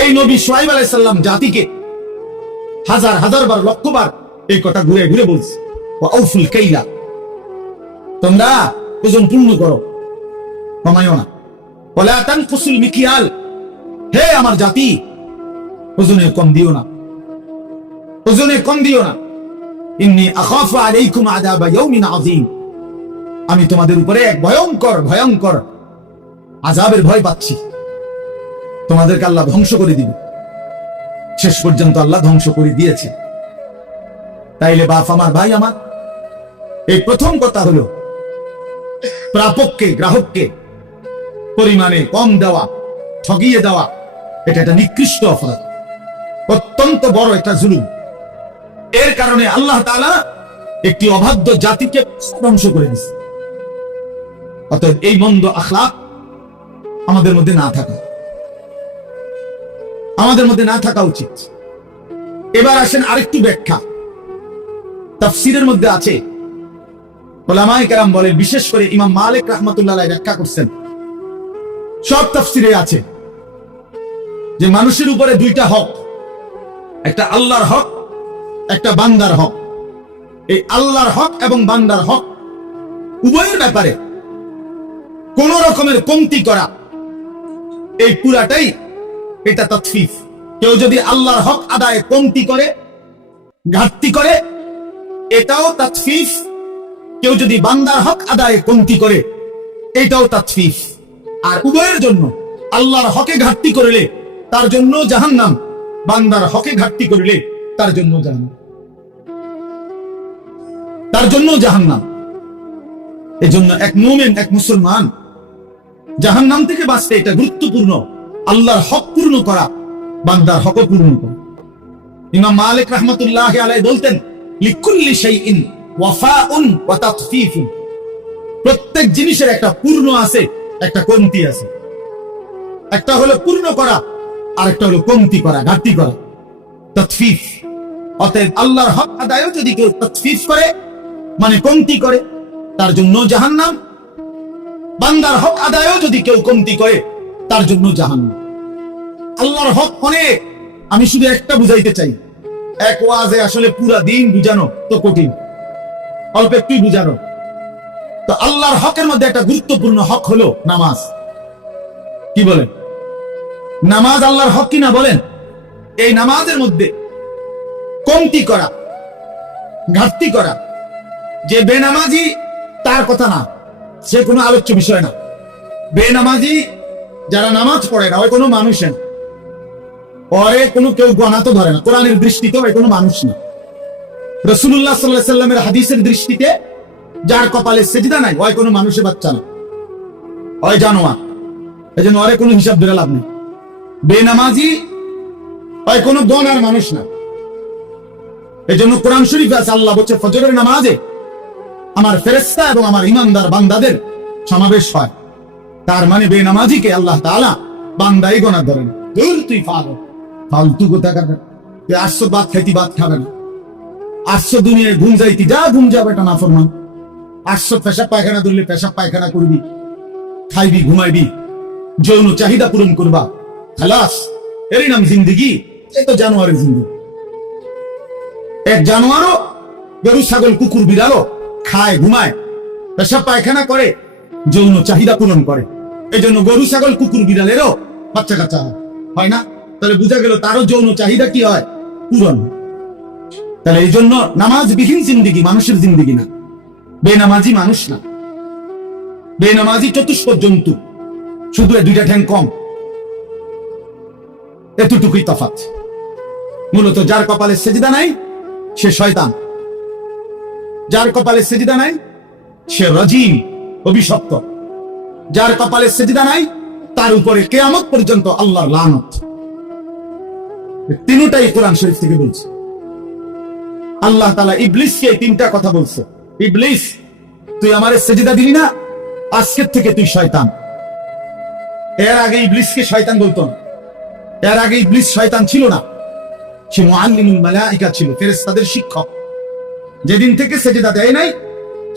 এই নবী শুআয়ব আলাইহিস সালাম জাতিকে হাজার হাজার বার লক্ষবার এই কথা ঘুরে ঘুরে বলছে, ওয়া আউফুল কাইলা, তোমরা ওজন পূর্ণ করো, কমাইও না। ওয়ালা তানকুসুল মিকিয়াল, হে আমার জাতি, ওজনে কম দিও না, ওজনে কম দিও না। ইন্নী আখাফু আলাইকুম আযাবা ইয়াউমিন আযীম, আমি তোমাদের উপরে এক ভয়ঙ্কর ভয়ঙ্কর আযাবের ভয় পাচ্ছি, তোমাদেরকে আল্লাহ ধ্বংস করে দিবে। শেষ পর্যন্ত আল্লাহ ধ্বংস করে দিয়েছে। তাইলে বাপ আমার, ভাই আমার, এই প্রথম কথা হলো প্রাপককে, গ্রাহককে পরিমাণে কম দেওয়া, ঠগিয়ে দেওয়া, এটা একটা নিকৃষ্ট অপরাধ, অত্যন্ত বড় একটা জুলুম। এর কারণে আল্লাহ তাআলা একটি অবাধ্য জাতিকে ধ্বংস করে দিয়েছে। অতএব এই মন্দ আখলাক আমাদের মধ্যে না থাকা, আমাদের মধ্যে না থাকা উচিত। এবার আসেন আরেকটু ব্যাখ্যা। তাফসীরের মধ্যে আছে, উলামায়ে কেরাম বলেন, বিশেষ করে ইমাম মালিক রাহমাতুল্লাহ আলাইহি ব্যাখ্যা করছেন, সব তাফসীরে আছে যে মানুষের উপরে দুইটা হক, একটা আল্লাহর হক, একটা বান্দার হক। এই আল্লাহর হক এবং বান্দার হক উভয়ের ব্যাপারে কোন রকমের কমতি করা, এই পুরাটাই এটা তাতফিফ। কেউ যদি আল্লাহর হক আদায়ে কমতি করে, ঘাটতি করে, এটাও তাতফিফ। কেউ যদি বান্দার হক আদায়ে কমতি করে, এটাও তাতফিফ। আর উভয়ের জন্য, আল্লাহর হকে ঘাটতি করলে তার জন্য জাহান্নাম, বান্দার হকে ঘাটতি করলে তার জন্য জাহান্নাম, তার জন্য জাহান্নাম। এজন্য এক মুমিন, এক মুসলমান জাহান্নাম থেকে বাঁচতে এটা গুরুত্বপূর্ণ, আল্লাহর হক পূর্ণ করা, বান্দার হক পূর্ণ করা। ইমাম মালিক রাহমাতুল্লাহি আলাইহি বলতেন, লিকুল্লি শাইইন ওয়াফাউন ওয়া তাতফিফুন, প্রত্যেক জিনিসের একটা পূর্ণ আছে, একটা কমতি আছে। একটা হলো পূর্ণ করা, আর একটা হলো কমতি করা, ঘাটতি করা, তাতফিফ। অতএব আল্লাহর হক আদায়ও যদি কেউ তাতফিফ করে, মানে কমতি করে, তার জন্য জাহান্নাম। বান্দার হক আদায়ও যদি কেউ কমতি করে, তার জন্য জাহান্নাম। আল্লাহর হক অনেক, আমি শুধু একটা বুঝাইতে চাই। এক ওয়াজে আসলে পুরা দিন বুঝানো তো কঠিন, অল্প একটুই বুঝানো। তো আল্লাহর হকের মধ্যে একটা গুরুত্বপূর্ণ হক হলো নামাজ। কি বলেন? নামাজ আল্লাহর হক কিনা বলেন? এই নামাজের মধ্যে কমতি করা, ঘাটতি করা, যে বেনামাজি তার কথা না, সে কোনো আলোচ্য বিষয় না। বেনামাজি যারা নামাজ পড়ে না, ওই কোনো মানুষ না, পরে কোনো কেউ গণা তো ধরে না, কোরআনের দৃষ্টিতে ওই কোনো মানুষ না। রাসূলুল্লাহ সাল্লাল্লাহু আলাইহি সাল্লামের হাদিসের দৃষ্টিতে যার কপালে সেজদা নাই, ওই কোনো মানুষের বাচ্চা না, ওই জানোয়ার। এই জন্য ওরে কোনো হিসাব ধরে লাভ নেই। বেনামাজি ওই কোনো গণার মানুষ না। এই জন্য কোরআন শরীফে আছে, আল্লাহ বলছে, ফজরের নামাজে আমার ফেরেশতা এবং আমার ঈমানদার বান্দাদের সমাবেশ হয়। তার মানে বেনামাজিকে আল্লাহ তাআলা বান্দাই গণার ধরেন। দূর তুই ফালতু কথা কাটা, তুই 800 ভাত খাইতি, ভাত খাবে না। 800 দুনিয়ায় ঘুম যাইতি, যা ঘুম যাবে, এটা না ফরমান। 800 পেশাব পায়খানা ধরলে পেশাব পায়খানা করবি, খাইবি, ঘুমাইবি, যৌন চাহিদা পূরণ করবা, খালাস, এরই নাম জিন্দেগি। এই তো জানোয়ারের জিন্দেগি। এক জানোয়ারও, গরু ছাগল কুকুর বিড়ালও খায়, ঘুমায়, পেশাব পায়খানা করে, যৌন চাহিদা পূরণ করে। এই জন্য গরু ছাগল কুকুর বিড়ালেরও বাচ্চা কাচ্চা হয় না। তাহলে বোঝা গেল তারও যৌন চাহিদা কি হয়? পূরণ। তাহলে এই জন্য নামাজ বিহীন জিন্দেগি মানুষের জিন্দেগি না, বেনামাজি মানুষ না। বেনামাজি চতুষ্প জন্তু, শুধু দুইটা ঠ্যাং কম, এতটুকুই তফাৎ। মূলত যার কপালে সেজদা নাই সে শয়তান, যার কপালে সেজদা নাই সে রাজিম, অভিশপ্ত। যার কপালে সেজদা নাই তার উপরে কিয়ামত পর্যন্ত আল্লাহর লানত। তিনটাই কোরআন শরীফ থেকে বলছে। আল্লাহ তাআলা ইবলিসকে তিনটা কথা বলছে, ইবলিস তুই আমারে সেজদা দিলি না, আজকের থেকে তুই শয়তান। এর আগে ইবলিসকে শয়তান বলতো না, এর আগে ইবলিস শয়তান ছিল না, সে মুআল্লিমুল মালায়েকা ছিল, ফেরেশতাদের শিক্ষক। যেদিন থেকে সেজদা দেয় নাই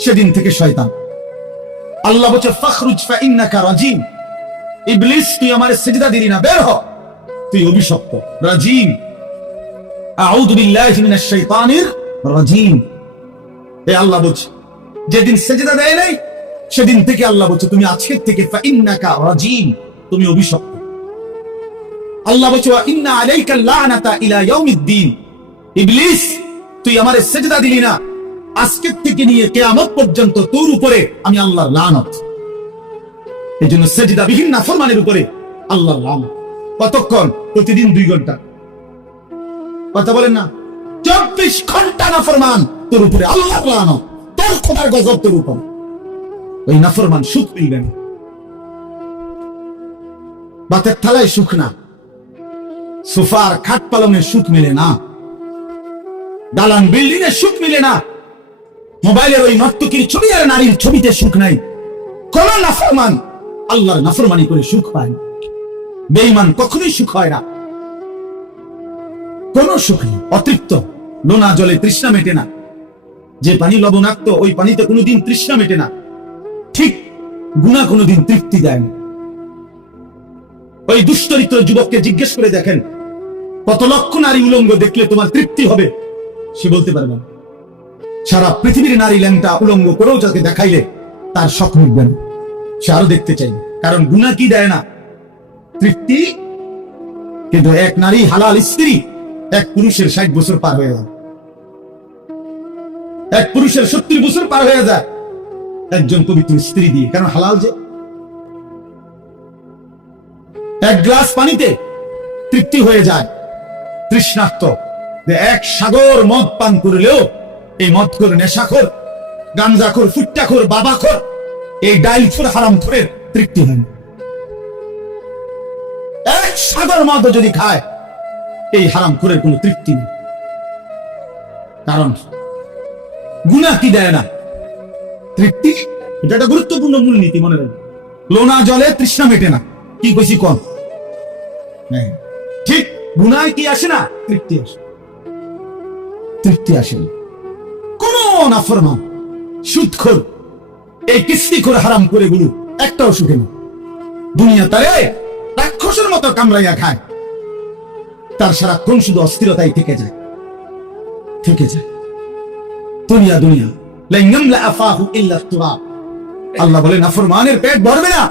সেদিন থেকে শয়তান। আল্লাহ বলছে, ফাখরুজ ফা ইন্নাকা রাজিম, ইবলিস তুই আমারে সেজদা দিলি না, বের হ, তুই অভিশপ্ত, রাজিম। আউযু বিল্লাহি মিনাশ শাইতানির রাজিম। এ আল্লাহ বলছে, যেদিন সেজদা দেয় নাই সেদিন থেকে আল্লাহ বলছে তুমি আজকের থেকে ফাইন্নাকা রাজিম, তুমি অভিশপ্ত। আল্লাহ বলছে ওয়া ইন্না আলাইকা লানাতা ইলা ইয়াউমিদ্দিন। ইবলিস, তুই আমারে সেজদা দিলি না, আজকের থেকে নিয়ে কিয়ামত পর্যন্ত তোর উপরে আমি আল্লাহর লানত। এজন্য সেজদাবিহীন নাফরমানের উপরে আল্লাহর লানত। কতক্ষণ? প্রতিদিন 2 ঘন্টা। কথা বলেন না? 24 ঘন্টা নাফরমান, তোর উপরে আল্লাহর লানত, তোর খোদার গজব তোর উপর। ওই নাফরমান সুখ মিলবে না, বাতের থালায় সুখ না, সোফার খাট পালনের সুখ মিলে না, দালান বিল্ডিং এর সুখ মিলে না, মোবাইলের ওই নর্তকীর ছবি আর নারীর ছবিতে সুখ নাই। কোন নাফরমান আল্লাহর নাফরমানি করে সুখ পায় না। বেঈমান কখনোই সুখ হয় না, কোন সুখ নেই। অতৃপ্ত নোনা জলে তৃষ্ণা মেটে না। যে পানি লবণাক্ত ওই পানিতে কোনোদিন তৃষ্ণা মেটে না। ঠিক গুনাহ কোনোদিন তৃপ্তি দেয় না। ওই দুশ্চরিত্র যুবককে জিজ্ঞেস করে দেখেন, কত লক্ষ নারী উলঙ্গ দেখলে তোমার তৃপ্তি হবে? সে বলতে পারবে না। সারা পৃথিবীর নারী ল্যাংটা উলঙ্গ করেও যাকে দেখাইলে তার শখ মিটবে না, সে আরো দেখতে চাইবে। কারণ গুনাহ কি দেয় না? তৃপ্তি। কিন্তু এক নারী হালাল স্ত্রী এক পুরুষের 60 বছর পার হয়ে যায়, এক পুরুষের 70 বছর পার হয়ে যায় একজন পবিত্র স্ত্রী দিয়ে। কারণ হালাল যে। এক গ্লাস পানিতে তৃপ্তি হয়ে যায় তৃষ্ণার্ত। এক সাগর মদ পান করলেও এই মদ করে নেশাখোর, গাঞ্জাখোর, ফুট্টাখোর, বাবাখোর, এই ডাইলখোর, হারামখোরের তৃপ্তি হয় না। এক সাগর মদ যদি খায় এই হারামখোরের কোনো তৃপ্তি নেই। কারণ গুনাহ কি দেয় না? তৃপ্তি। এটা একটা গুরুত্বপূর্ণ মূলনীতি, মনে রাখবেন। লোনা জলে তৃষ্ণা মেটে না। কি কইছি কম? ঠিক। গুনায় কি আসে না? তৃপ্তি আসে। তৃপ্তি আসে না। কোন নাফরমান, সুদখোর, এই কিস্তিখোর, হারাম করে গুলো একটাও সুখে না। দুনিয়া তারে রাক্ষসের মতো কামড়াইয়া খায়, তার সারাক্ষণ শুধু অস্থিরতাই থেকে যায়, থেকে যায়। দুনিয়া দুনিয়া আল্লাহ বলে নাফরমানের পেট ভরবে না,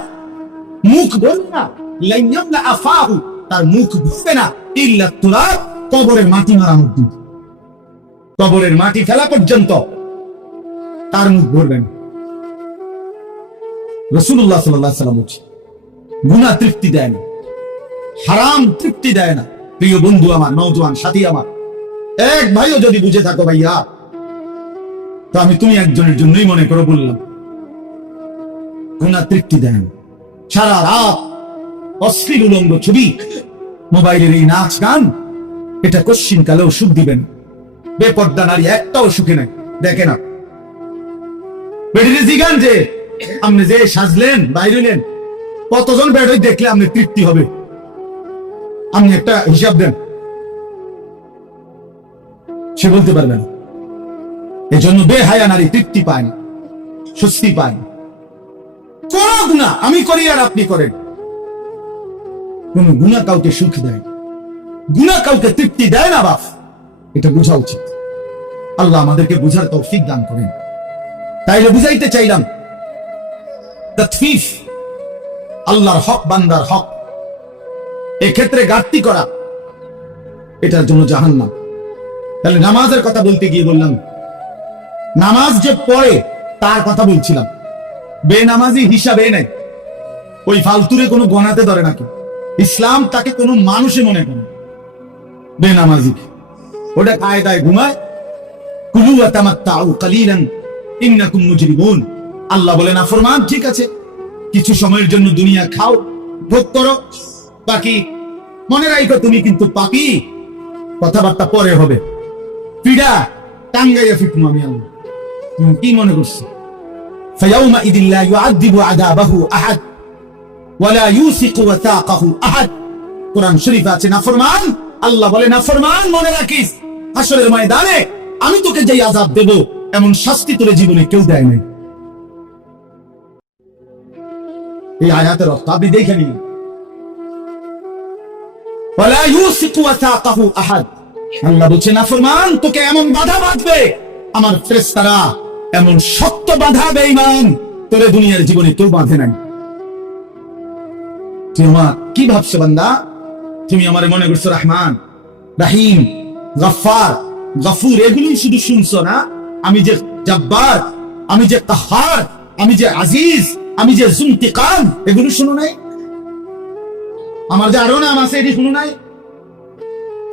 মুখ ভরবে না। তার মুখ ভরবে না ইল্লা তুরাব, কবরের মাটি মারা পর্যন্ত, কবরের মাটি ফেলা পর্যন্ত তার মুখ ভরবে না। রাসূলুল্লাহ সাল্লাল্লাহু আলাইহি ওয়াসাল্লাম বলেছেন, গুনাহ তৃপ্তি দেয় না, হারাম তৃপ্তি দেয় না। প্রিয় বন্ধু আমার, নওজোয়ান সাথী আমার, এক ভাইও যদি বুঝে থাকো ভাইয়া, তো আমি তুমি একজনের জন্যই মনে করো বললাম। গুনাহ তৃপ্তি দেয় না। সারা রাত অশ্লীল উলঙ্গ ছবি, মোবাইলের এই নাচ গান, এটা কশ্চিন কালেও সুখ দিবেন। বেপর্দা নারী একটাও সুখে নাই। দেখে না বেডিরে জিগান যে আপনি যে সাজলেন বাইরেলেন, কতজন বেডই দেখলে আপনি তৃপ্তি হবে? আপনি একটা হিসাব দেন, সে বলতে পারবেন। এজন্য বেহায়া নারী তৃপ্তি পায় না, স্বস্তি পায় না। কোন গুনাহ আমি করি আর আপনি করেন, কোন গুনাহ কাউকে সুখ দেয়, গুনাহ কাউকে তৃপ্তি দেয় না। বাপ, এটা বোঝা উচিত। আল্লাহ আমাদেরকে বুঝার তৌফিক দান করেন। তাইলে বুঝাইতে চাইলাম, তাতফিফ, আল্লাহর হক, বান্দার হক, এক্ষেত্রে ঘাটতি করা, এটার জন্য জাহান্নাম। তাহলে নামাজের কথা বলতে গিয়ে বললাম, নামাজ যে পড়ে তার কথা বলছিলাম। বেনামাজি হিসাবে নাই, ওই ফালতুরে কোনো গণাতে ধরে নাকি? ইসলাম তাকে কোনো মানুষে মনে করে বেনামাজি, ওটা কায়দায় ঘুমায়। কুলু ওয়া তামাত্তাউ কালিলান ইন্নাকুম মুজরিমুন। আল্লাহ বলে নাফরমান, ঠিক আছে, কিছু সময়ের জন্য দুনিয়া খাও, ভোগ করো, বাকি মনে রাখো তুমি কিন্তু পাপী। কথাবার্তা পরে হবে, পিড়া টাঙ্গাইয়া ফিটমু আমি আল্লাহ। তুমি কি মনে করছো? ফায়াউমা ইদিল লা ইউআযিবু আযাবাহু আহাদ ওয়া লা ইউসিকু ওয়াসাকাহু আহাদ। কোরআন শরীফে আছে নাফরমান, আল্লাহ বলে নাফরমান মনে রাখিস, হাসরের ময়দানে আমি তোকে যেই আযাব দেব এমন শাস্তি তোর জীবনে কেউ দেয় নাই। এই আয়াতের অর্থ আপনি দেখে নিন। ওয়ালা ইউসিকু ওয়াসাকাহু আহাদ। আল্লাহ বলছে নাফরমান তোকে এমন বাধা বাঁধবে, আমার ফেরেশতারা এমন শক্ত বাধা বেঈমান তোরে দুনিয়ার জীবনে কেউ বাঁধে নাই। তুমি কি ভাবছো বান্দা? তুমি আমারে মনে করছো রহমান, রাহিম, গফফার, গফুর, এগুলোই শুধু শুনছো না? আমি যে জব্বার, আমি যে কাহার, আমি যে আজিজ, আমি যে জুনতিকাম, এগুলো শুনো নাই? আমার যে আরো নাম আছে এটি শুনো নাই?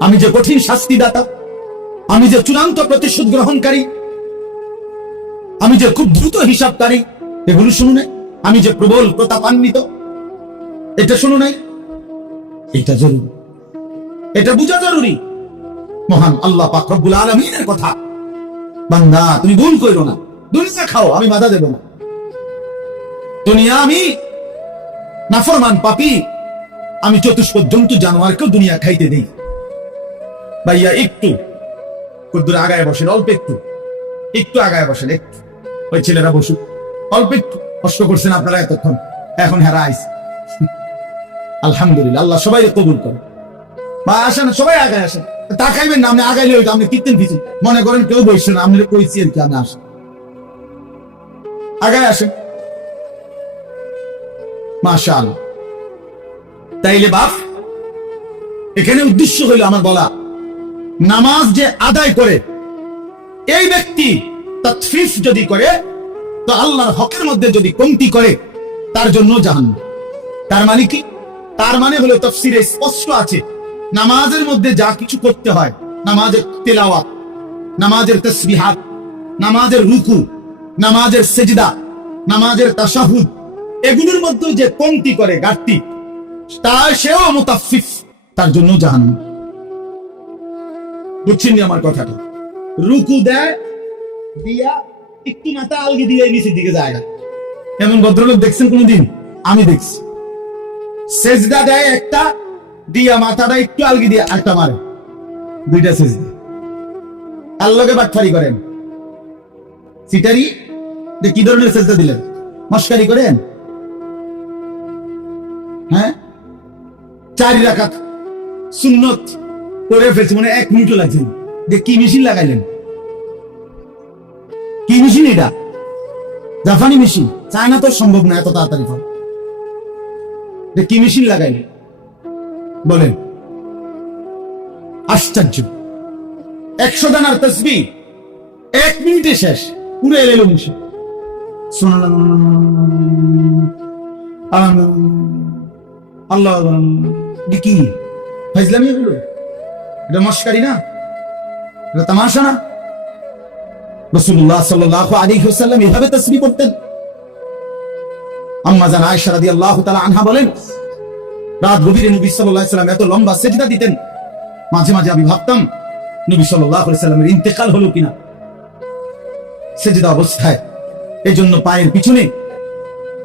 আমি যে কঠিন শাস্তিদাতা, আমি যে চূড়ান্ত প্রতিশোধ গ্রহণকারী, আমি যে খুব দ্রুত হিসাবকারী, এগুলো শুনো নাই? আমি যে প্রবল প্রতাপান্বিত, এটা শুনো নাই? এটা জরুরি, এটা বুঝা জরুরি। মহান আল্লাহ পাক রব্বুল আলামিনের কথা। বান্দা তুমি ভুল কইরো না, দুনিয়া খাও, আমি বাধা দেব না। দুনিয়া আমি নাফরমান পাপী, আমি চতুষ্পদ জন্তু জানোয়ারকেও দুনিয়া খাইতে দেই। ভাইয়া একটু কদ্দুর আগায় বসেন, অল্প একটু, একটু আগায় বসেন, একটু ওই ছেলেরা বসুক, অল্প একটু কষ্ট করছেন আপনারা এতক্ষণ, এখন হেরা আইস। আলহামদুলিল্লাহ, আল্লাহ সবাই কবুল করে। বা আসেন সবাই আগায় আসেন, তাকাইবেন না, আপনি আগাইলে হইতো আপনি কীর্তেন কিছু মনে করেন কেউ বসছেন, আপনি কইছি আর কি, আপনি আসেন, আগায় আসেন। মাশাআল্লাহ। তাইলে বাপ, এখানে উদ্দেশ্য হইল আমার বলা, নামাজ যে আদায় করে এই ব্যক্তি তাতফিফ যদি করে, তো আল্লাহর হকের মধ্যে যদি কমতি করে, তার জন্য জাহান্নাম। তার মানে কি? তার মানে হলো তাফসীরে স্পষ্ট আছে, নামাজের মধ্যে যা কিছু করতে হয়, নামাজের তেলাওয়াত, নামাজের তাসবিহাত, নামাজের রুকু, নামাজের সেজদা, নামাজের তাশাহুদ, এগুলোর মধ্যে যে কমতি করে, ঘাটতি, তার সেও মুতাফফিফ, তার জন্য জাহান্নাম। বুঝছেন আমার কথাটা? রুকু দেয় দিয়া একটু মাথা আলগি দিয়ে নিচের দিকে যায় না, এমন ভদ্রলোক দেখছেন কোনদিন? আমি দেখছি। সেজদা দেয় একটা, দিয়া মাথাটা একটু আলগি দিয়ে একটা মারে, দুইটা সেজদা। আল্লাহকে বাটফারি করেন, সিটারি, কি ধরনের সেজদা দিলেন? মস্কারি করেন? হ্যাঁ, 4 রাকাত সুন্নত করে ফেলছে, মানে 1 মিনিটও লাগছে না। কি মেশিন লাগাইলেন? কি মেশিন এটা? জাপানি মেশিন, চায়না তো সম্ভব না এত তাড়াতাড়ি ফল। কি মেশিন লাগাইলেন বলেন? আশ্চর্য। 100 দানার তাসবিহ 1 মিনিটে শেষ, পুরো এলো মেশিন। আল্লাহ, কি ফাইজলামি এগুলো? এটা মস্কারি না, এটা তামাশা না। রাসূলুল্লাহ সাল্লাল্লাহু আলাইহি ওয়াসাল্লাম এভাবে তাসবিহ করতেন। আম্মা জান আয়েশা রাদিয়াল্লাহু তাআলা আনহা বলেন, রাত গভীরে নবী সাল্লাল্লাহু আলাইহি ওয়াসাল্লাম এত লম্বা সিজদা দিতেন, মাঝে মাঝে আমি ভাবতাম নবী সাল্লাল্লাহু আলাইহি ওয়াসাল্লামের ইন্তেকাল হলো কিনা সিজদা অবস্থায়। এজন্য পায়ের পিছনে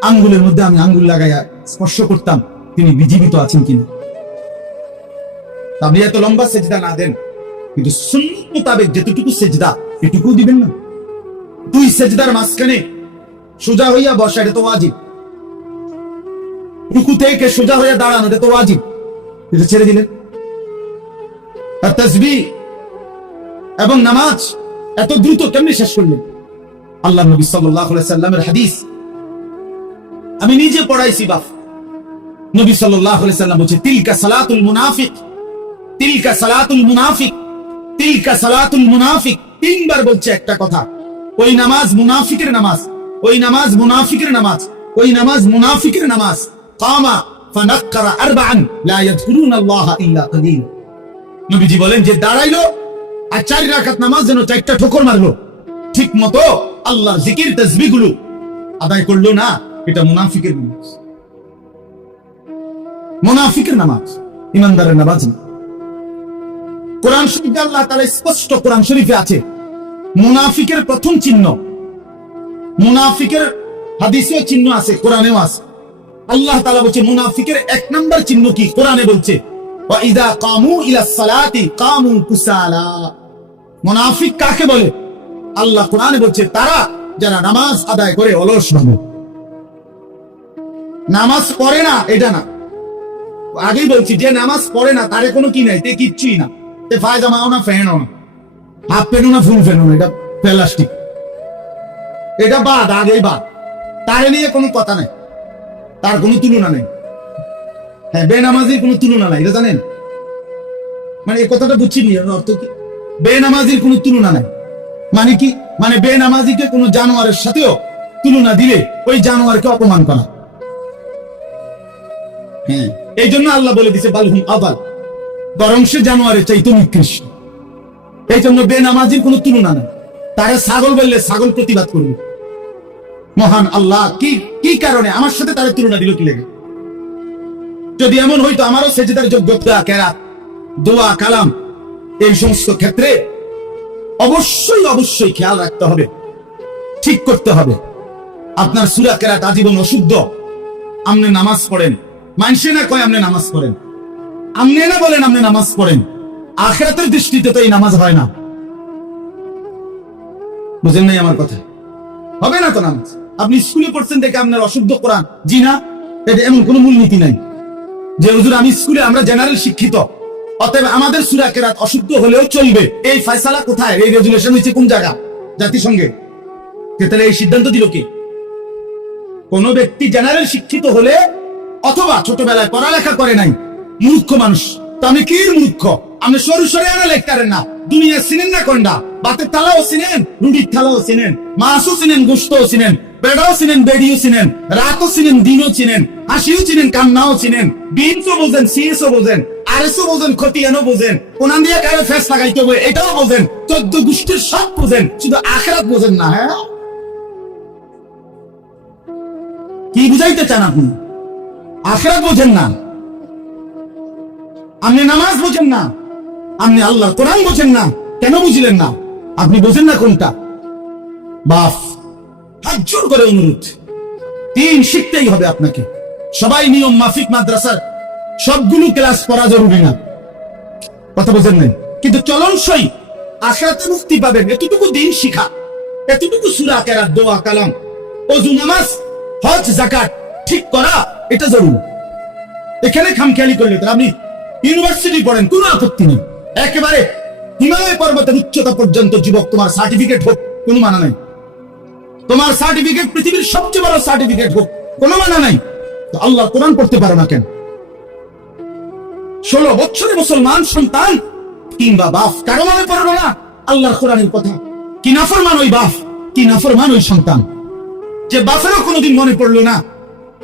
আঙ্গুলের মধ্যে আমি আঙ্গুল লাগাইয়া স্পর্শ করতাম তিনি বিজীবিত আছেন কিনা। আপনি এত লম্বা সেজদা না দেন, কিন্তু সুন্নাত মোতাবেক যেটুকু সেজদা এটুকু দিবেন না। 2 সেজদার মাঝখানে সোজা হইয়া বসা, এটা তো ওয়াজিব। রুকু থেকে সোজা হইয়া দাঁড়ানো, এটা তো ওয়াজিব, এটা ছেড়ে দিলেন। আর তাসবিহ এবং নামাজ এত দ্রুত কেমনে শেষ করলেন? আল্লাহ নবী সাল্লাল্লাহু আলাইহি সাল্লামের হাদিস আমি নিজে পড়াইছি বাপ। নবী সাল্লাল্লাহু আলাইহি সাল্লাম বলেছে, তিলকা সালাতুল মুনাফিক, তিলকা সালাতুল মুনাফিক, তিলকা সালাতুল মুনাফিক। 3 বার বলছে একটা কথা। ওই নামাজ মুনাফিকের নামাজ, ওই নামাজ মুনাফিকের নামাজ, ওই নামাজ মুনাফিকের নামাজ। কামা ফানাক্কারা আরবাআন লা ইয়াযকুরুনাল্লাহা ইল্লা কালিল। নবীজি বলেন যে দাঁড়াইলো আর 4 রাকাত নামাজ যেন 4টা ঠোকর মারলো, ঠিক মতো আল্লাহর জিকির তাসবিহ গুলো আদায় করলো না, এটা মুনাফিকের নামাজ। মুনাফিকের নামাজ, ইমানদারের নামাজ না। কোরআন শরীফে আল্লাহ তাআলা স্পষ্ট, কোরআন শরীফে আছে মুনাফিকের প্রথম চিহ্ন, মুনাফিকের হাদিসেও চিহ্ন আছে, কোরআনেও আছে। আল্লাহ তাআলা বলছে মুনাফিকের 1 নাম্বার চিহ্ন কি? কোরআনে বলছে ওয়া ইযা কামু ইলাস সালাতি কামু কুসালা। মুনাফিক কাকে বলে? আল্লাহ কোরআনে বলছে তারা যারা নামাজ আদায় করে অলস ভাবে, নামাজ পড়ে না এটা না। আগেই বলছি, যে নামাজ পড়ে না তারে কোনো কি নাই, তে কিচ্ছুই না, তে ফায়জামাও না, ফ্যানও না, হাফ প্যান্টও না, ফুল প্যান্টও না, এটা প্লাস্টিক, এটা বাদ, আগেই বাদ, তারে নিয়ে কোনো কথা নাই, তার কোনো তুলনা নেই। হ্যাঁ, বেনামাজির কোনো তুলনা নাই, এটা জানেন? মানে এই কথাটা বুঝছিনি, অর্থ কি? বেনামাজির কোনো তুলনা নাই মানে কি? মানে বেনামাজিকে কোনো জানোয়ারের সাথেও তুলনা দিলে ওই জানোয়ারকে অপমান করা। হ্যাঁ, এই জন্য আল্লাহ বলে দিছে বালহুম আদাল, বরং সে জানোয়ারের চাইতে নিকৃষ্ট। এই জন্য বেনামাজির কোনো তুলনা নাই। তারা ছাগল বললে ছাগল প্রতিবাদ করবে। মহান আল্লাহ কি কি কারণে আমার সাথে তারা তুলনা দিল কি লেগে? যদি এমন হইতো আমারও সেজদার যোগ্যতা, কেরাত, দোয়া, কালাম, এই সমস্ত ক্ষেত্রে অবশ্যই অবশ্যই খেয়াল রাখতে হবে, ঠিক করতে হবে। আপনার সূরা কেরাত আজীবন অশুদ্ধ, আপনি নামাজ পড়েন, মানুষে না কয় আপনি নামাজ পড়েন, আপনি না বলেন আপনি নামাজ পড়েন, আখিরাতের দৃষ্টিতে তো এই নামাজ হয় না। বুঝেন নাই আমার কথা? হবে না তো নামাজ। আপনি স্কুলে পড়ছেন দেখে আপনার অশুদ্ধ কোরআন, জি না, এটা এমন কোনো মূলনীতি নাই যে হুজুর আমি স্কুলে, আমরা জেনারেল শিক্ষিত, অতএব আমাদের সূরা কেরাত অশুদ্ধ হলেও চলবে। এই ফয়সালা কোথায়? এই রেজুলেশন হয়েছে কোন জায়গা? জাতিসংঘে। তাহলে এই সিদ্ধান্ত দিল কি? কোন ব্যক্তি জেনারেল শিক্ষিত হলে অথবা ছোটবেলায় পড়ালেখা করে নাই, মূর্খ মানুষ, তো আমি কি মূর্খ? আপনি সরু সরে আনা লেখতারেন না, দুনিয়া চিনেন না কোনটা? বাতের থালাও চিনেন, রুটির থালাও চিনেন, মাছও চিনেন, গোশতও চিনেন, বেড়াও চিনেন, বেড়িও চিনেন, রাতও চিনেন, দিনও চিনেন, হাসিও চিনেন, কান্নাও চিনেন, বিনসও বোঝেন, সিএসও বোঝেন, আরএসও বোঝেন, খতিয়ানও বোঝেন, কোনান দিয়ে কারো ফেস লাগাইতে হবে এটাও বোঝেন, 14 গোষ্ঠীর সব বোঝেন, শুধু আখিরাত বোঝেন না। হ্যাঁ, কি বুঝাইতে চান আপনি? আখিরাত বোঝেন না, আপনি নামাজ বোঝেন না, আপনি আল্লাহর কোরআন বোঝেন না। কেন বুঝলেন না? আপনি বোঝেন না কোনটা? বাপ, হাত জোর করে অনুরোধ, দিন শিখতেই হবে আপনাকে। সবাই নিয়ম মাফিক মাদ্রাসার সবগুলো ক্লাস পড়া জরুরি না, কথা বোঝেন নাই? কিন্তু চলনসই আখিরাতে মুক্তি পাবেন এতটুকু দিন শিখা, এতটুকু সূরা কেরাত, দোয়া, কালাম, ওযু, নামাজ, হজ, যাকাত ঠিক করা, এটা জরুরি। এখানে খামখেয়ালি করলে তো আপনি ইউনিভার্সিটি পড়েন, কোনো আপত্তি নেই, একেবারে হিমালয় পর্বতের উচ্চতা পর্যন্ত যুবক, তোমার সার্টিফিকেট হোক, কোনো মানা নাই। তোমার সার্টিফিকেট পৃথিবীর সবচেয়ে বড় সার্টিফিকেট হোক, কোনো মানা নাই। তো আল্লাহ কোরআন পড়তে পারো না কেন? 16 বছরে মুসলমান সন্তান কিংবা বাপ কারো মনে পড়লো না আল্লাহর কোরআনের কথা? কি নাফরমান ওই বাপ, কি নাফরমান ওই সন্তান, যে বাপেরও কোনোদিন মনে পড়লো না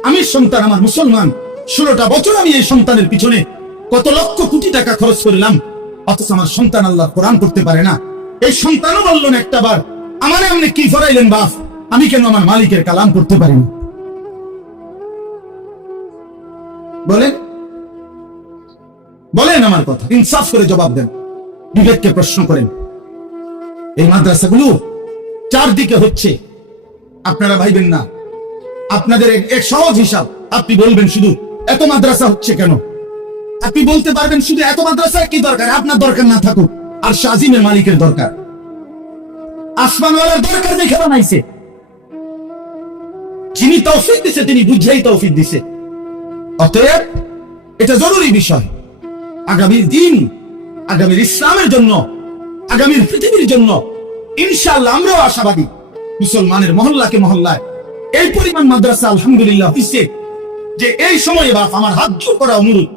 আমি সন্তান, আমার মুসলমান, 16টা বছর আমি এই সন্তানের পিছনে কত লক্ষ কোটি টাকা খরচ করলাম, অথচ আমার সন্তান আল্লাহ কোরআন পড়তে পারে না। এই সন্তানও বললো না একটা বার, আমারে আপনি কি ফরাইলেন বাপ, আমি কেন আমার মালিকের কালাম পড়তে পারি না? বলেন, বলেন আমার কথা, ইনসাফ করে জবাব দেন, বিবেককে প্রশ্ন করেন। এই মাদ্রাসাগুলো চারদিকে হচ্ছে, আপনারা ভাইবেন না। আপনাদের এক সহজ হিসাব, আপনি বলবেন শুধু এত মাদ্রাসা হচ্ছে কেন? আপনি বলতে পারবেন শুধু এত মাদ্রাসার কি দরকার? আপনার দরকার না থাকুক, আর শাজিমের মালিকের দরকার, আসমানওয়ালার দরকার দেখে বানাইছে। যিনি তৌফিক দিছে তিনি বুঝেই তৌফিক দিছে। অতএব এটা জরুরি বিষয়, আগামীর দিন, আগামীর ইসলামের জন্য, আগামীর পৃথিবীর জন্য ইনশাআল্লাহ আমরাও আশাবাদী। মুসলমানের মহল্লাকে মহল্লায় এই পরিমাণ মাদ্রাসা আলহামদুলিল্লাহ হইছে যে এই সময়ে বাপ আমার হাত জোর করা অনুরোধ,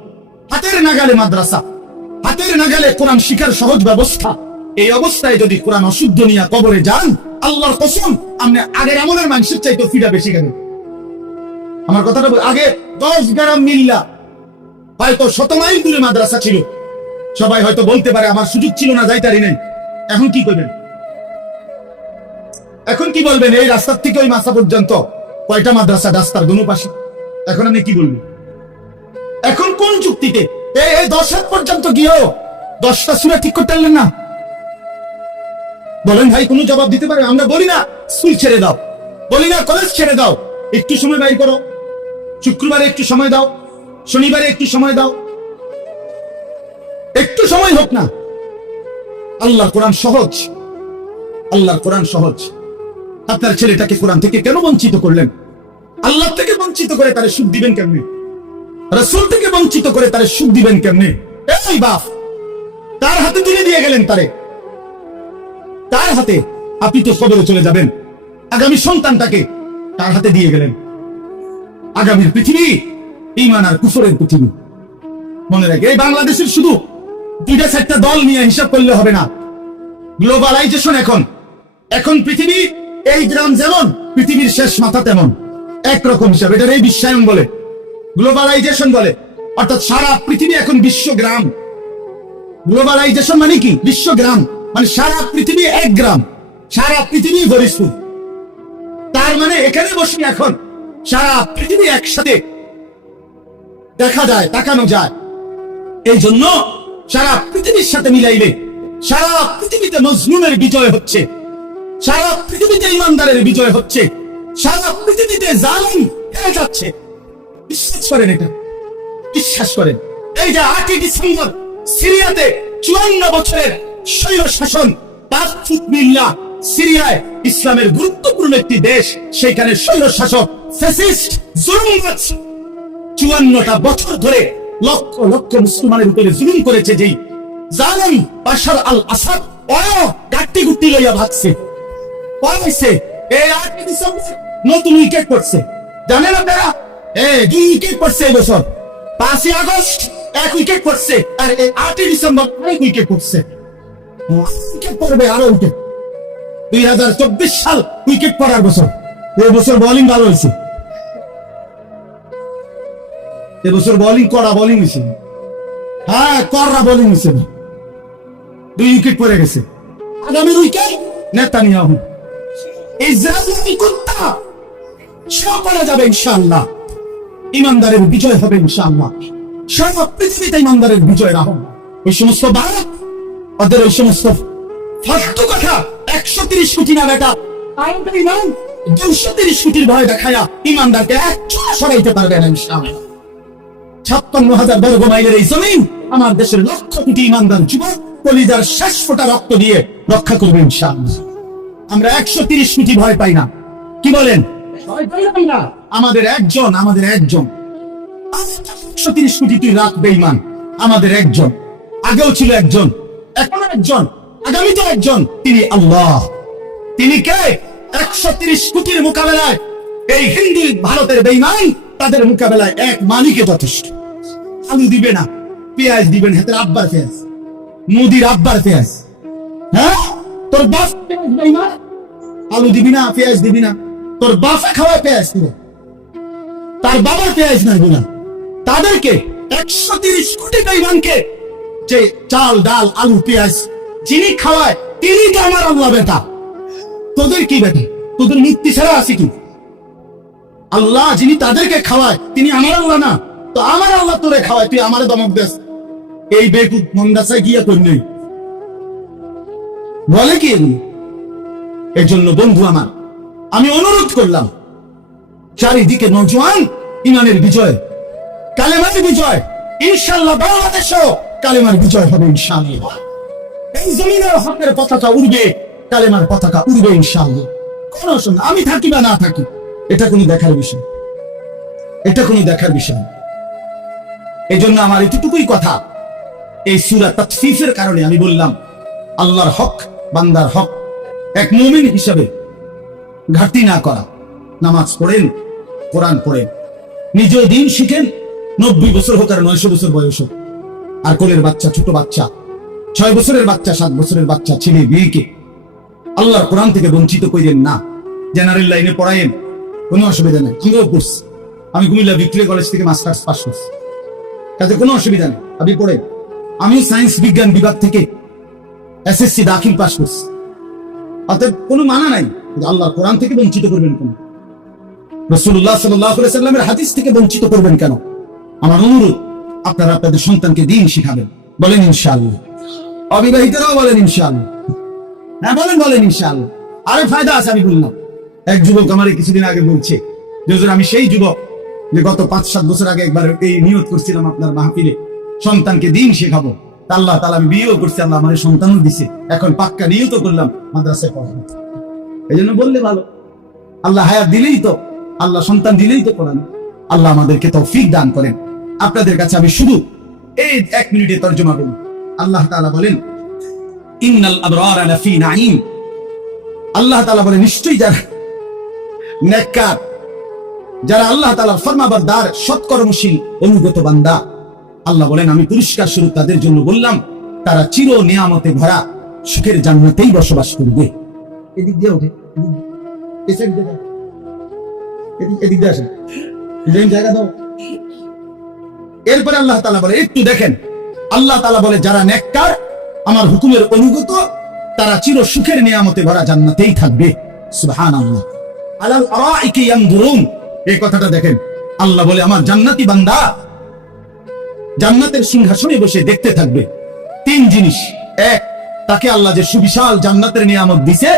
হাতের নাগালে মাদ্রাসা, হাতের নাগালে কোরআন শিখার সহজ ব্যবস্থা। এই অবস্থায় যদি কোরআন অশুদ্ধ নিয়ে কবরে যান, আল্লাহর কসম আপনি আগের আমলের মানুষের চাইতে ফিরা বেশি গেল। আমার কথাটা আগে 10 গ্রাম মিল্লা হয়তো 100 মাইল দূরে মাদ্রাসা ছিল, সবাই হয়তো বলতে পারে আমার সুযোগ ছিল না, যাইতারি নেই। এখন কি করবেন? এখন কি বলবেন? এই রাস্তার থেকে ওই মাসা পর্যন্ত কয়টা মাদ্রাসা, রাস্তার দোনো পাশে। এখন আপনি কি বলবেন? এখন কোন যুক্তিতে এই 10 হাত পর্যন্ত গিয়েও 10টা সূরা ঠিক করতে পারলেন না? বলেন ভাই, কোনো জবাব দিতে পারে? আমরা বলি না স্কুল ছেড়ে দাও, বলি না কলেজ ছেড়ে দাও, একটু সময় বাইর করো, শুক্রবারে একটু সময় দাও, শনিবারে একটু সময় দাও, একটু সময় হোক না। আল্লাহর কোরআন সহজ, আল্লাহর কোরআন সহজ। আপনার ছেলেটাকে কোরআন থেকে কেন বঞ্চিত করলেন? আল্লাহ থেকে বঞ্চিত করে তারে সুখ দিবেন কেমনে? রাসূল থেকে বঞ্চিত করে তারে সুখ দিবেন কেমনে? এই বাপ তার হাতে তুলে দিয়ে গেলেন, তার হাতে আপনি তো কবরে চলে যাবেন, আগামী সন্তানটাকে তার হাতে দিয়ে গেলেন। আগামীর পৃথিবী ঈমান আর কুফরের পৃথিবী। মনে রাখে, এই বাংলাদেশের শুধু 2-4টা দল নিয়ে হিসাব করলে হবে না। গ্লোবালাইজেশন এখন পৃথিবী, এই গ্রাম যেমন পৃথিবীর শেষ মাথা তেমন, একরকম হিসাব। এটার এই বিশ্বায়ন বলে, গ্লোবালাইজেশন বলে। অর্থাৎ সারা পৃথিবী এখন বিশ্বগ্রাম। গ্লোবালাইজেশন মানে কি? বিশ্বগ্রাম মানে সারা পৃথিবী এক গ্রাম, সারা পৃথিবী ফরিদপুর। তার মানে এখানে বসে এখন সারা পৃথিবী একসাথে দেখা যায়, তাকানো যায়। এই জন্য সারা পৃথিবীর সাথে মিলাইলে সারা পৃথিবীতে মজলুমের বিজয় হচ্ছে, সারা পৃথিবীতে ইমানদারের বিজয় হচ্ছে, সারা পৃথিবীতে জালিম হেরে যাচ্ছে। বিশ্বাস করেন, এটা বিশ্বাস করেন। এই যে 8ই ডিসেম্বর সিরিয়াতে 54 বছরের স্বৈর শাসন, মিল্লা সিরিয়ায়, ইসলামের গুরুত্বপূর্ণ একটি দেশ, সেখানে স্বৈর শাসক ফ্যাসিস্ট জুলুমবাজ 54টা বছর ধরে লক্ষ লক্ষ মুসলমানের উপরে জুলুম করেছে। যেই জালিম বাশার আল আসাদ গাট্টি গুট্টি লইয়া ভাগছে, পালাইছে। এই 8ই ডিসেম্বর নতুন উইকেট পড়ছে, জানেন আপনারা? 2 উইকেট পড়ছে এই বছর। 5ই আগস্ট 1 উইকেট পড়ছে, আর এই 8ই ডিসেম্বর 1 উইকেট পড়ছে। উইকেট পড়বে আরো উইকেট। 2024 সাল উইকেট পড়ার বছর। এই বছর বোলিং ভালো হয়েছে, এবছর বোলিং কড়া বোলিং হয়েছে। হ্যাঁ, কড়া বোলিং হয়েছে। 2 উইকেট পড়ে গেছে। আগামীর উইকেট নেতানিয়াহু, ইসরায়েলি কুত্তা, সব করা যাবে ইনশাআল্লাহ। ইমানদারের বিজয় হবে ইনশাআল্লাহ। সারা পৃথিবীতে ইমানদারের বিজয় রাখুন। ওই সমস্ত ভারত ওদের ওই সমস্ত ফালতু কথা 130 কোটি না বেটা, 230 কোটির ভয় দেখায়া ইমানদারকে একটু সরাইতে পারবে না ইনশাআল্লাহ। 56,000 বর্গ মাইলের এই জমিন আমার দেশের লক্ষ কোটি ইমানদার যুবক কলিজার শেষ ফোঁটা রক্ত দিয়ে রক্ষা করবে ইনশাআল্লাহ। আমরা 130 কোটি ভয় পাই না, কি বলেন? আমাদের একজন 130 কোটি তুই রাখ বেঈমান, আমাদের একজন, আগেও ছিল একজন, এখনো একজন, আগামীতে একজন, তিনি আল্লাহ। তিনি কে? 130 কোটির মোকাবেলায় এই হিন্দু ভারতের বেঈমান, তাদের মোকাবেলায় এক মালিকে যথেষ্ট। আলু দিবে না, পেঁয়াজ দিবেন, হাতের আব্বার পেঁয়াজ, মোদির আব্বার পেঁয়াজ। হ্যাঁ, তোর বাপ পেঁয়াজ বেঈমান, আলু দিবি না, পেঁয়াজ দিবি না, তোর বাপে খাওয়ায় পেঁয়াজ দিবে, তার বাবার পেঁয়াজ নাই না। তাদেরকে 130 কোটি বেঈমানকে যে চাল ডাল আলু পেঁয়াজ যিনি খাওয়ায়, তিনি তো আমার আল্লাহ বেটা। তোদের কি বেটা? তোদের মুক্তি ছাড়া আছে কি? আল্লাহ যিনি তাদেরকে খাওয়ায়, তিনি আমার আল্লাহ না? তো আমার আল্লাহ তোরে খাওয়ায়, তুই আমারে দমক দেস। এই বেকুব মন্দাসায় গিয়া করলে বলে কি? এই জন্য বন্ধু আমার, আমি অনুরোধ করলাম, চারিদিকে নওজোয়ান, ইমানের বিজয়, কালেমার বিজয়। ইনশাআল্লাহ বাংলাদেশেও কালেমার বিজয় হবে ইনশাআল্লাহ। এই জমিনের হকের পতাকা উড়বে, কালেমার পতাকা উড়বে ইনশাআল্লাহ। কোন অসুবিধা, আমি থাকি বা না থাকি, এটা কোনো দেখার বিষয়, এটা কোনো দেখার বিষয়। এই জন্য আমার এতটুকুই কথা। এই সূরা তাফসীরের কারণে আমি বললাম, আল্লাহর হক, বান্দার হক, এক মুমিন হিসাবে ঘাটতি না করা। নামাজ পড়েন, কোরআন পড়েন, নিজেও দিন শিখেন। 90 বছর হোক আর 900 বছর বয়স হোক, আর কোলের বাচ্চা, ছোট বাচ্চা, 6 বছরের বাচ্চা, 7 বছরের বাচ্চা, ছেলে মেয়েকে আল্লাহর কোরআন থেকে বঞ্চিত করেন না। জেনারেল লাইনে পড়ায়েন, কোনো অসুবিধা নেই। আমরাও পড়ছি, আমি কুমিল্লা ভিক্টোরিয়া কলেজ থেকে মাস্টার্স পাস করছি, তাতে কোনো অসুবিধা নেই, আপনি পড়েন। আমি সায়েন্স বিজ্ঞান বিভাগ থেকে এসএসসি দাখিল পাস করছি, অতএব কোনো মানা নাই। আল্লাহর কোরআন থেকে বঞ্চিত করবেন কেন? রাসূলুল্লাহ সাল্লাল্লাহু আলাইহি সাল্লামের হাদিস থেকে বঞ্চিত করবেন কেন? আমার অনুরোধ, আপনারা আপনাদের সন্তানকে দিন শিখাবেন। বলেন ইনশাআল্লাহ। অবিবাহিতরাও বলেন ইনশাআল্লাহ। হ্যাঁ বলেন ইনশাআল্লাহ। আরে ফায়দা আছে। আমি বললাম, এক যুবক আমার কিছুদিন আগে বলছে, যে হুজুর আমি সেই যুবক যে গত 5-7 বছর আগে একবার এই নিয়ত করছিলাম আপনার মাহফিলে সন্তানকে দিন শেখাবো। আল্লাহ তাআলা, আমি বিয়েও করছি, আল্লাহ আমার সন্তানও দিছে, এখন পাক্কা নিয়ত করলাম মাদ্রাসায় পড়াবো। এই জন্য বললে ভালো, আল্লাহ হায়াত দিলেই তো, আল্লাহ সন্তান দিলেই তো পড়ান। আল্লাহ আমাদেরকে তৌফিক দান করেন। আপনাদের কাছে আমি শুধু এই 1 মিনিটে তর্জমা করব। আল্লাহ তাআলা বলেন ইন্নাল আবরারা লাফি নাঈম। আল্লাহ তাআলা বলেন নিশ্চয়ই যারা নেককার, যারা আল্লাহ তাআলার ফরমাবরদার, সৎকর্মশীল, অনুগত বান্দা, আল্লাহ বলেন আমি পুরস্কার স্বরূপ তাদের জন্য বললাম তারা চির নিয়ামতে ভরা সুখের জান্নাতেই বসবাস করবে। এদিক দিয়ে ওঠে, এদিক দিয়ে আসেন, জায়গা দাও। এরপরে আল্লাহ তাআলা বলে একটু দেখেন, আল্লাহ তাআলা বলে যারা নেককার, আমার হুকুমের অনুগত, তারা চির সুখের নিয়ামতে ভরা জান্নাতেই থাকবে। সুবহানাল্লাহ। আলাল আরাইকি ইয়ানদুরুন, এই কথাটা দেখেন। আল্লাহ বলে আমার জান্নাতি বান্দা জান্নাতের সিংহাসনে বসে দেখতে থাকবে 3 জিনিস। এক, তাকে আল্লাহ যে সুবিশাল জান্নাতের নিয়ামত দিছে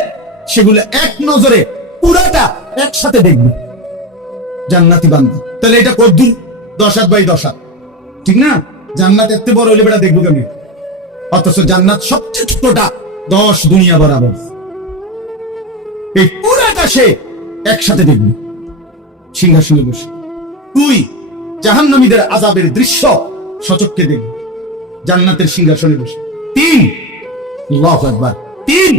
সেগুলো এক নজরে পুরাটা একসাথে দেখবে জান্নাতি বান্দা। তাহলে এটা কদ্দুর 10 হাত বাই 10 হাত, ঠিক না? জান্নাত এত বড় হইলে বেটা দেখবো কেন? অথচ জান্নাত সবচেয়ে ছোটটা 10 দুনিয়া বরাবর। এই পুরাটা সে একসাথে দেখবে সিংহাসনে বসে। 2, জাহান্নামীদের আযাবের দৃশ্য সচক্ষে দেখবে জান্নাতের সিংহাসনে বসে। 3, আল্লাহু আকবার, 3,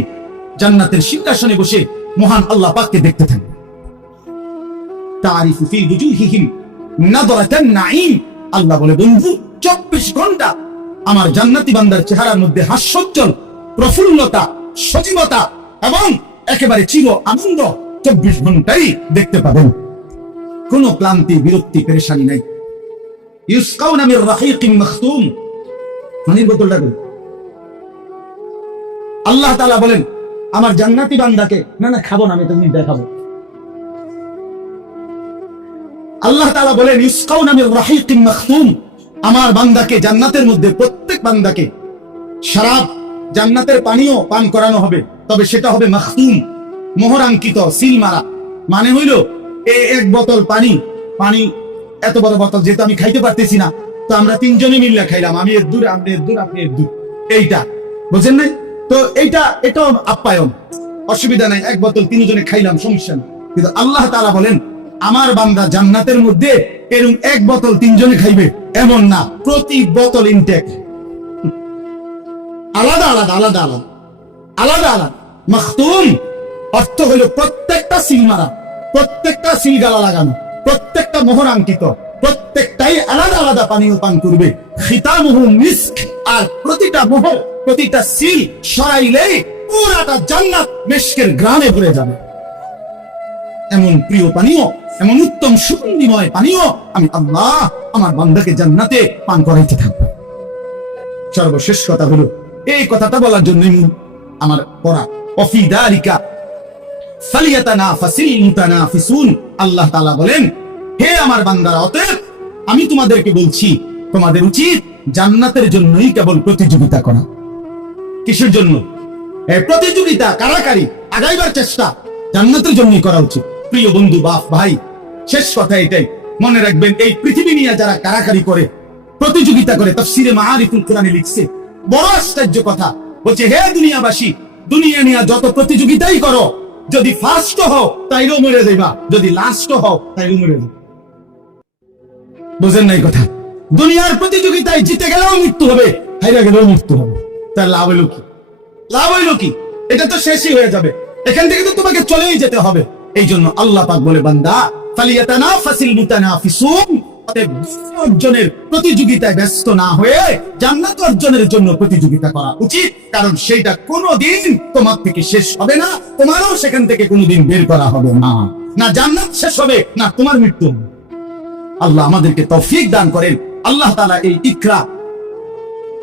জান্নাতের সিংহাসনে বসে মহান আল্লাহ পাককে দেখতে থাকবে। তারিফু ফি ওজুহিহিম নাদরাতান নাঈম। আল্লাহ বলে বন্ধু 24 ঘন্টা আমার জান্নাতি বান্দার চেহারার মধ্যে হাস্যোজ্জ্বল প্রফুল্লতা, সজীবতা এবং একেবারে চির আনন্দ 24 ঘন্টাই দেখতে পাবেন। কোনো ক্লান্তি, বিরক্তি, পেরেশানি নাই। ইউসকাউনা মির রাহিকিম মাখতুম। পানির বোতলটা দেন। আল্লাহ তাআলা বলেন আমার জান্নাতি বান্দাকে, না না খাবো না, আমি তুমি দেখাবো। আল্লাহ তাআলা বলেন ইউসকাউনা মির রাহিকিম মাখতুম, আমার বান্দাকে জান্নাতের মধ্যে প্রত্যেক বান্দাকে শরাব, জান্নাতের পানীয় পান করানো হবে, তবে সেটা হবে মাখতুম, মোহরাঙ্কিত, সিল মারা। মানে হইল এক বোতল পানি, এত বড় বোতল যেহেতু আমি খাইতে পারতেছি না, তো আমরা 3 জনে মিলে খাইলাম, আমি এর দূর, আপনি এর দূর, আপনি এর দূর, এইটা বুঝেন নাই? তো এটাও আপ্যায়ন, অসুবিধা নাই, 1 বোতল 3 জনে খাইলাম, সমস্যা নেই। কিন্তু আল্লাহ তাআলা বলেন আমার বান্দা জান্নাতের মধ্যে এরকম 1 বোতল 3 জনে খাইবে এমন না, প্রতি বোতল ইনটেক আলাদা আলাদা আলাদা আলাদা আলাদা আলাদা। মাখতুম অর্থ হলো প্রত্যেকটা সিল মারা, প্রত্যেকটা সিল গালা লাগানো, প্রত্যেকটা মোহরাঙ্কিত, প্রত্যেকটাই আলাদা আলাদা পানীয় পান করবে। খিতামুহু মিস্ক, আর প্রতিটা মোহর, প্রতিটা সিল সরাইলেই পুরাটা জান্নাত মিস্কের ঘ্রাণে ভরে যাবে। এমন প্রিয় পানীয়, এমন উত্তম সুগন্ধিময় পানীয় আমি আল্লাহ আমার বান্দাকে জান্নাতে পান করাইতে থাকবো। সর্বশেষ কথা হলো, এই কথাটা বলার জন্য আমার পড়া ওয়াফি যালিকা ফালিয়াতানাফাসিল মুতানাফিসুন। আল্লাহ তাআলা বলেন হে আমার বান্দারা, অতএব আমি তোমাদেরকে বলছি তোমাদের উচিত জান্নাতের জন্যই কেবল প্রতিযোগিতা করা। কিসের জন্য? প্রতিযোগিতা, কারাকারি, আগাইবার চেষ্টা জান্নাতের জন্যই করা উচিত। প্রিয় বন্ধু, বাপ ভাই, শেষ কথা এটাই মনে রাখবেন, এই পৃথিবী নিয়ে যারা কারাকারি করে, প্রতিযোগিতা করে, তাফসীরে মাআরিফুল কোরআনে লিখছে বড় আশ্চর্য কথা, বলছে হে দুনিয়াবাসী, দুনিয়া নিয়ে যত প্রতিযোগিতাই করো, যদি ফার্স্ট হও তাইলেও মরে যাইবা, যদি লাস্ট হও তাইলেও মরে যাবে। বুঝেন নাই কথা? দুনিয়ার প্রতিযোগিতায় জিতে গেলেও মৃত্যু হবে, হাইরা গেলেও মৃত্যু হবে। তার লাভ হইল কি? লাভ হইল কি? এটা তো শেষই হয়ে যাবে, এখান থেকে তো তোমাকে চলেই যেতে হবে। এই জন্য আল্লাহ পাক বলে বান্দা ফালিয়াতানাফাসিল মুতানাফিসুন, অর্জনের প্রতিযোগিতায় ব্যস্ত না হয়ে জান্নাত অর্জনের জন্য প্রতিযোগিতা করা উচিত, কারণ সেইটা কোনোদিন তোমার থেকে শেষ হবে না, তোমারও সেখান থেকে কোনোদিন বের করা হবে না। না জান্নাত শেষ হবে, না তোমার মৃত্যু হবে। আল্লাহ আমাদেরকে তৌফিক দান করেন। আল্লাহ তাআলা এই ইকরা,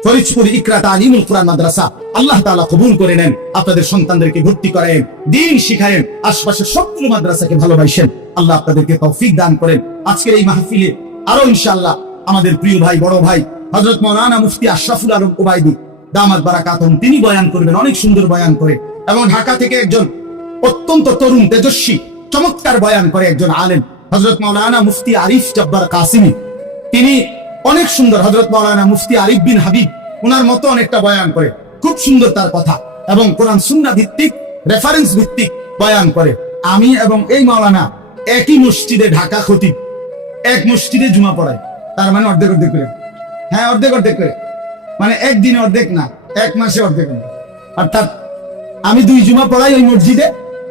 ফরিদপুর ইকরা তালিমুল কোরআন মাদ্রাসা আল্লাহ তাআলা কবুল করে নেন। আপনাদের সন্তানদেরকে ভর্তি করেন, দ্বীন শিখায়েন, আশপাশের সবগুলো মাদ্রাসাকে ভালোবাসেন। আল্লাহ আপনাদেরকে তৌফিক দান করেন। আজকের এই মাহফিলে আরো ইনশাআল্লাহ আমাদের প্রিয় ভাই, বড় ভাই হযরত মাওলানা মুফতি আশরাফুল আলম ওবাইদী দামাত বারাকাতুহুম, তিনি বয়ান করবেন, অনেক সুন্দর বয়ান করে। এবং ঢাকা থেকে একজন অত্যন্ত তরুণ, তেজস্বী, চমৎকার বয়ান করে একজন আলেম হযরত মাওলানা মুফতি আরিফ জব্বার কাসিমি, তিনি অনেক সুন্দর। হযরত মাওলানা মুফতি আরিফ বিন হাবিব ওনার মতো অনেকটা বয়ান করে, খুব সুন্দর তার কথা, এবং কোরআন সুন্নাহ ভিত্তিক, রেফারেন্স ভিত্তিক বয়ান করে। আমি এবং এই মাওলানা একই মসজিদে, ঢাকা খতিব, এক মসজিদে জুমা পড়াই, তার মানে অর্ধেক অর্ধেক করে, হ্যাঁ অর্ধেক অর্ধেক করে, মানে একদিনে অর্ধেক না, এক মাসে অর্ধেক না। অর্থাৎ আমি 2 জুমা পড়াই ওই মসজিদে,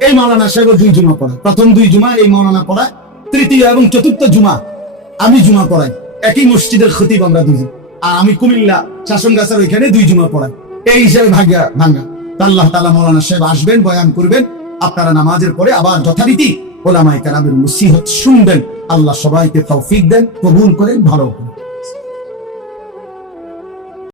এই মাওলানা সাহেব 2 জুমা পড়ায়, প্রথম 2 জুমা এই মাওলানা পড়ায়, তৃতীয় এবং চতুর্থ জুমা আমি জুমা পড়াই, একই মসজিদের খতিব আমরা দুজন। আর আমি কুমিল্লা শাসনগাছার ওইখানে 2 জুমা পড়াই, এই হিসাবে ভাঙ্গা। আল্লাহ তাআলা মাওলানা সাহেব আসবেন, বয়ান করবেন, আপনারা নামাজের পরে আবার যথারীতি ওলামায়ে কেরামের নসিহত শুনবেন। আল্লাহ সবাইকে তৌফিক দেন, কবুল করেন, ভালো করেন।